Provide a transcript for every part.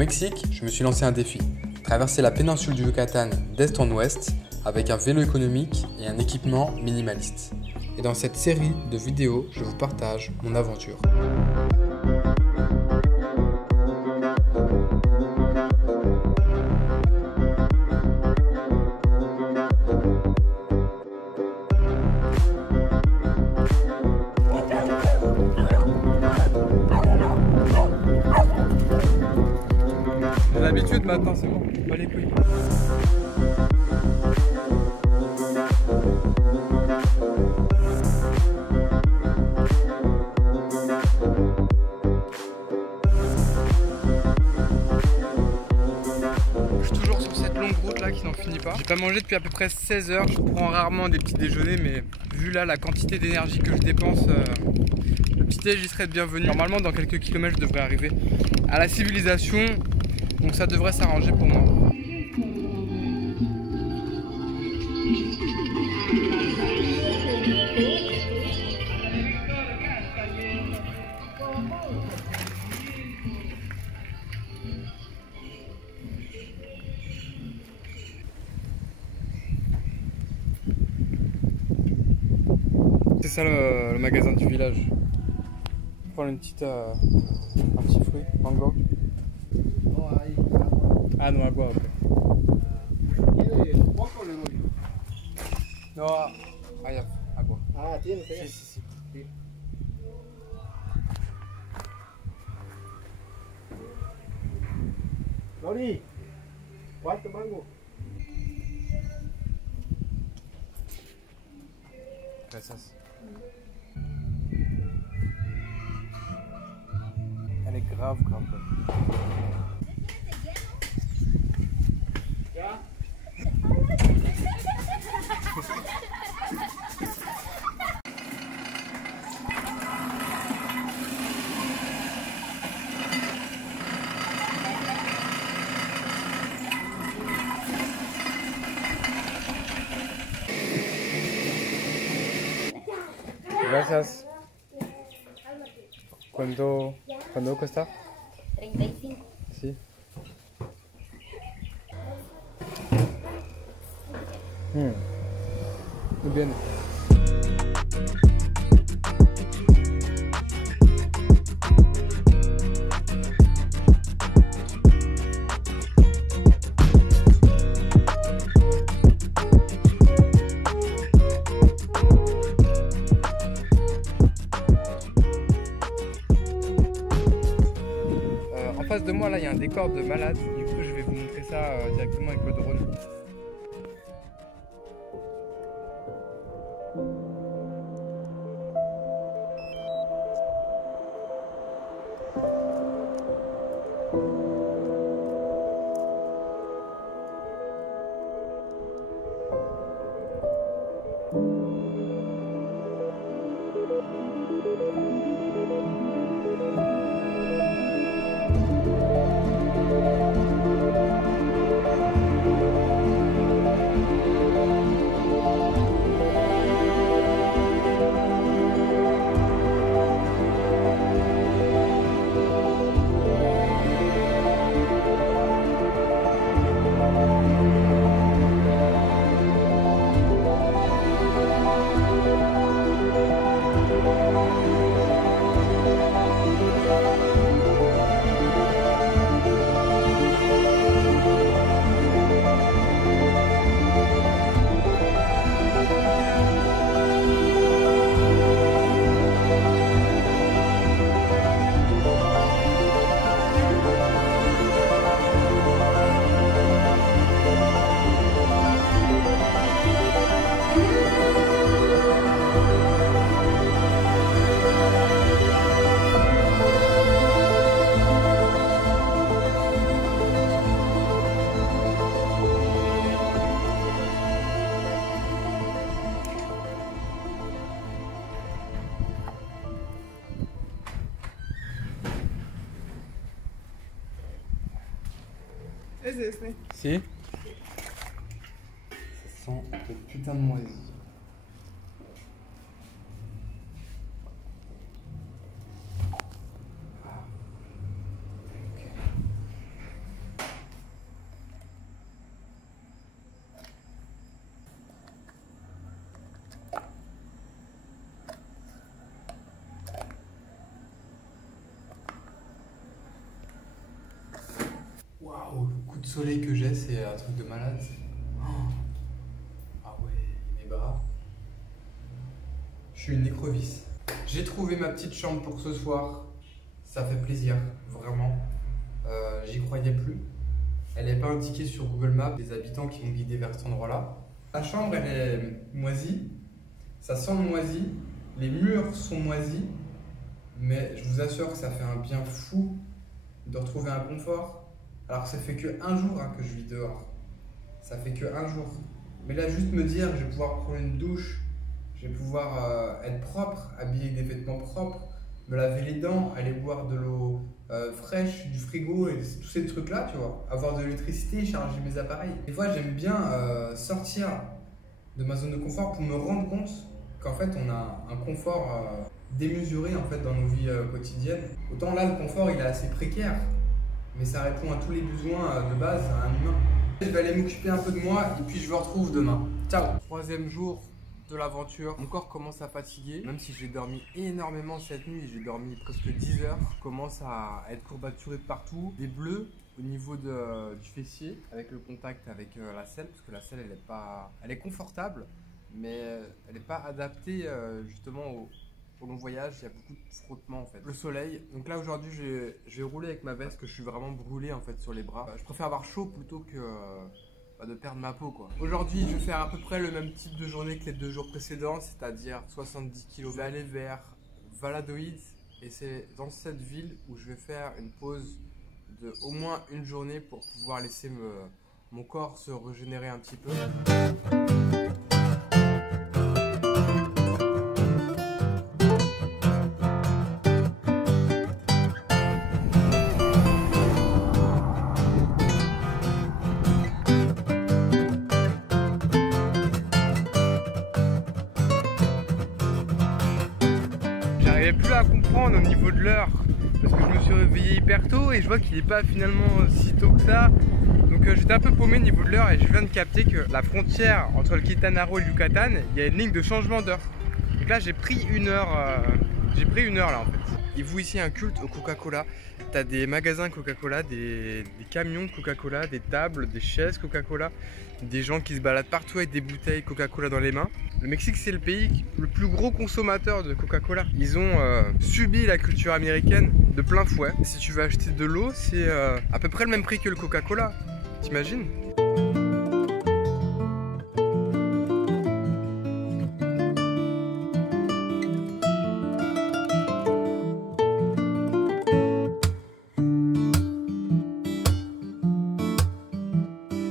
Mexique, je me suis lancé un défi. Traverser la péninsule du Yucatan d'est en ouest avec un vélo économique et un équipement minimaliste. Et dans cette série de vidéos, je vous partage mon aventure. J'ai l'habitude maintenant, c'est bon, pas les couilles. Je suis toujours sur cette longue route là qui n'en finit pas. J'ai pas mangé depuis à peu près 16 heures. Je prends rarement des petits déjeuners, mais vu là la quantité d'énergie que je dépense, le petit déj il serait de bienvenu. Normalement dans quelques kilomètres je devrais arriver à la civilisation, donc ça devrait s'arranger pour moi. C'est ça le magasin du village. Prendre un petit fruit, mango. Ah non, agua, ok. No, hay agua. Ah, tiene, Sí, sí, sí. Lori, ¿cuánto mango? Gracias. Elle est grave bonne. ¿Ya? Gracias. ¿Cuánto cuesta? 35. Sí. Muy bien. En face de moi là il y a un décor de malade, du coup je vais vous montrer ça directement avec le drone. Esiste. Si. Ça sent le putain de moisi. coup de soleil que j'ai, c'est un truc de malade. Oh. Ah ouais, mes bras. Je suis une écrevisse. J'ai trouvé ma petite chambre pour ce soir. Ça fait plaisir, vraiment. J'y croyais plus. Elle n'est pas indiquée sur Google Maps, des habitants qui m'ont guidé vers cet endroit-là. La chambre, elle est moisie. Ça sent le moisi. Les murs sont moisis. Mais je vous assure que ça fait un bien fou de retrouver un confort. Alors que ça fait que un jour que je vis dehors. Ça fait que un jour. Mais là, juste me dire, je vais pouvoir prendre une douche. Je vais pouvoir être propre, habiller des vêtements propres, me laver les dents, aller boire de l'eau fraîche, du frigo et tous ces trucs-là, tu vois. Avoir de l'électricité, charger mes appareils. Des fois, j'aime bien sortir de ma zone de confort pour me rendre compte qu'en fait, on a un confort démesuré en fait, dans nos vies quotidiennes. Autant là, le confort, il est assez précaire, mais ça répond à tous les besoins de base à un humain. Je vais aller m'occuper un peu de moi et puis je vous retrouve demain. Ciao! Troisième jour de l'aventure, mon corps commence à fatiguer, même si j'ai dormi énormément cette nuit, j'ai dormi presque 10 heures, je commence à être courbaturé de partout, des bleus au niveau du fessier, avec le contact avec la selle, parce que la selle elle est confortable, mais elle n'est pas adaptée justement au long voyage, il y a beaucoup de frottement en fait. Le soleil, donc là aujourd'hui je vais rouler avec ma veste, que je suis vraiment brûlé en fait sur les bras. Je préfère avoir chaud plutôt que de perdre ma peau quoi. Aujourd'hui je vais faire à peu près le même type de journée que les 2 jours précédents, c'est-à-dire 70 kg. Je vais aller vers Valladolid et c'est dans cette ville où je vais faire une pause de au moins une journée pour pouvoir laisser mon corps se régénérer un petit peu. J'arrivais plus à comprendre au niveau de l'heure parce que je me suis réveillé hyper tôt et je vois qu'il n'est pas finalement si tôt que ça. Donc j'étais un peu paumé au niveau de l'heure et je viens de capter que la frontière entre le Quintana Roo et le Yucatan, il y a une ligne de changement d'heure. Donc là j'ai pris une heure là en fait. Ils vouent ici un culte au Coca-Cola. T'as des magasins Coca-Cola, des camions de Coca-Cola, des tables, des chaises Coca-Cola, des gens qui se baladent partout avec des bouteilles Coca-Cola dans les mains. Le Mexique, c'est le pays le plus gros consommateur de Coca-Cola. Ils ont subi la culture américaine de plein fouet. Si tu veux acheter de l'eau, c'est à peu près le même prix que le Coca-Cola. T'imagines ?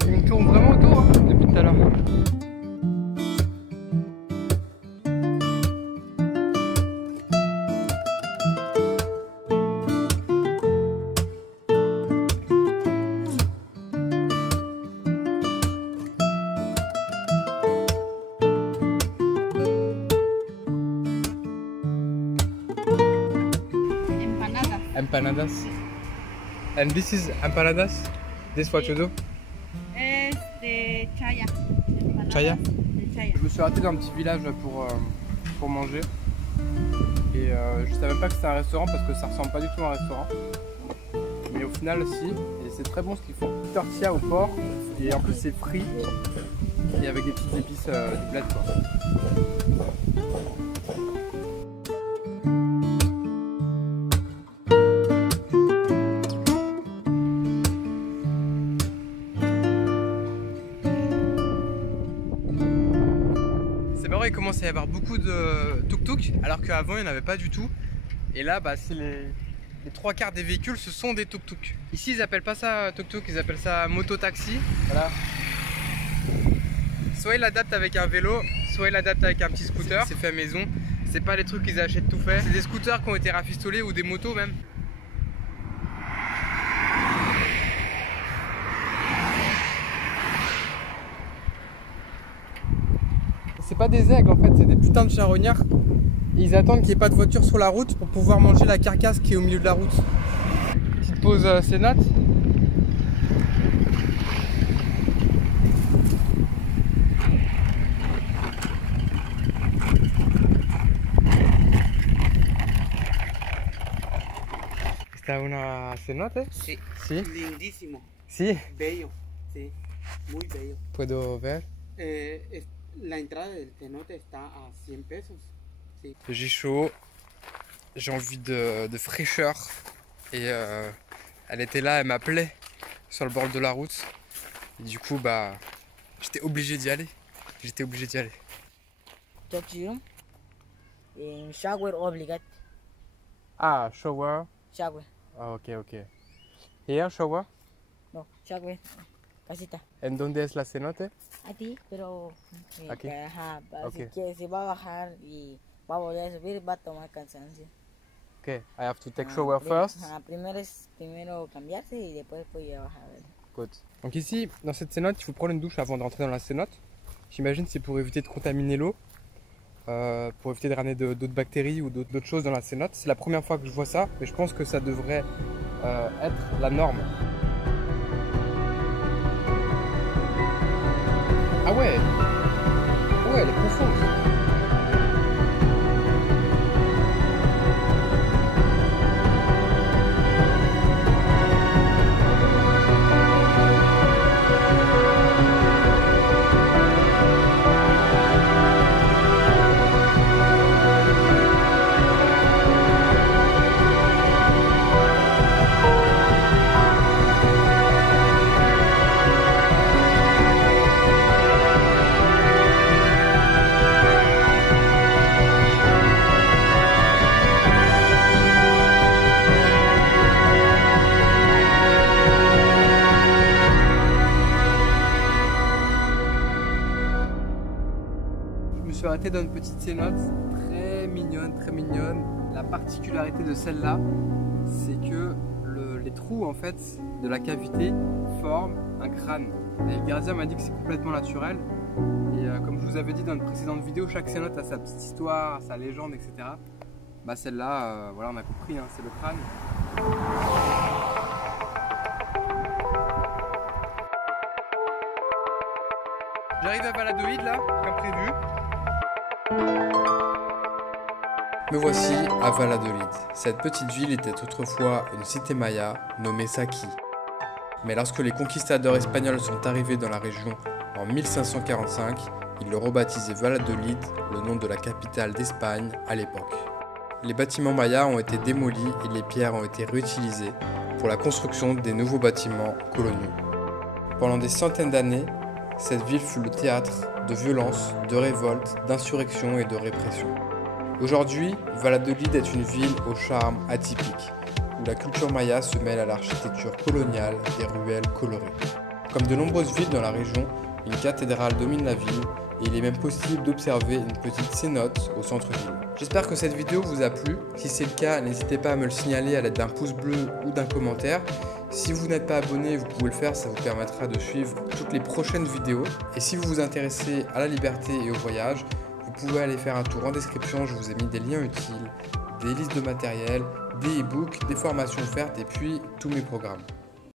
Il me tourne vraiment autour depuis tout à l'heure. Empanadas. And this is empanadas? This what you do? Es de chaya. Chaya? De chaya. Je me suis arrêté dans un petit village pour manger. Et je savais pas que c'était un restaurant parce que ça ressemble pas du tout à un restaurant. Mais au final, si. Et c'est très bon ce qu'ils font. Tortilla au porc. Et en plus, c'est frit. Et avec des petites épices du bled quoi. Il commence à y avoir beaucoup de tuk-tuk alors qu'avant il n'y en avait pas du tout. Et là c'est les 3/4 des véhicules, ce sont des tuk-tuk. Ici ils appellent pas ça tuk-tuk, ils appellent ça moto-taxi. Voilà. Soit ils l'adaptent avec un vélo, soit ils l'adaptent avec un petit scooter. C'est fait à maison, c'est pas les trucs qu'ils achètent tout fait. C'est des scooters qui ont été rafistolés ou des motos même. C'est pas des aigles en fait, c'est des putains de charognards. Ils attendent qu'il n'y ait pas de voiture sur la route pour pouvoir manger la carcasse qui est au milieu de la route. Petite pause cénate. ¿Está una cenote? Sí. Sí. Lindísimo. Sí, Bello, sí, muy bello. puedo ver. La entrada del cenote está a 100 pesos. Sí. J'ai chaud, j'ai envie de fraîcheur et elle était là, elle m'appelait sur le bord de la route et du coup bah j'étais obligé d'y aller. Touchroom and shower obligate. Ah, shower. Shower. Ah, ok. Here, shower. No, shower. Casita. ¿En dónde es la cenote? A ti, pero Aquí. Ajá, Ok. si va a bajar y va a volver a subir, va a tomar cansancio. Ok, I have to take shower first. Primero cambiarse y después ir a bajar. Good. Donc ici, dans cette cénote, il faut prendre une douche avant de rentrer dans la cénote. J'imagine c'est pour éviter de contaminer l'eau, pour éviter de ramener d'autres bactéries ou d'autres choses dans la cénote. C'est la première fois que je vois ça, mais je pense que ça devrait être la norme. Ah ouais, elle est profonde. Je me suis arrêté dans une petite cénote très mignonne. La particularité de celle-là, c'est que les trous en fait de la cavité forment un crâne. Et le gardien m'a dit que c'est complètement naturel. Et comme je vous avais dit dans une précédente vidéo, chaque cénote a sa petite histoire, sa légende, etc. Bah celle-là, voilà, on a compris, hein, c'est le crâne. J'arrive à Valladolid là, comme prévu. Me voici à Valladolid. Cette petite ville était autrefois une cité maya nommée Saki. Mais lorsque les conquistadors espagnols sont arrivés dans la région en 1545, ils le rebaptisaient Valladolid, le nom de la capitale d'Espagne à l'époque. Les bâtiments mayas ont été démolis et les pierres ont été réutilisées pour la construction des nouveaux bâtiments coloniaux. Pendant des centaines d'années, cette ville fut le théâtre de violences, de révoltes, d'insurrections et de répression. Aujourd'hui, Valladolid est une ville au charme atypique, où la culture maya se mêle à l'architecture coloniale des ruelles colorées. Comme de nombreuses villes dans la région, une cathédrale domine la ville et il est même possible d'observer une petite cénote au centre-ville. J'espère que cette vidéo vous a plu. Si c'est le cas, n'hésitez pas à me le signaler à l'aide d'un pouce bleu ou d'un commentaire. Si vous n'êtes pas abonné, vous pouvez le faire, ça vous permettra de suivre toutes les prochaines vidéos. Et si vous vous intéressez à la liberté et au voyage, vous pouvez aller faire un tour en description, je vous ai mis des liens utiles, des listes de matériel, des e-books, des formations offertes et puis tous mes programmes.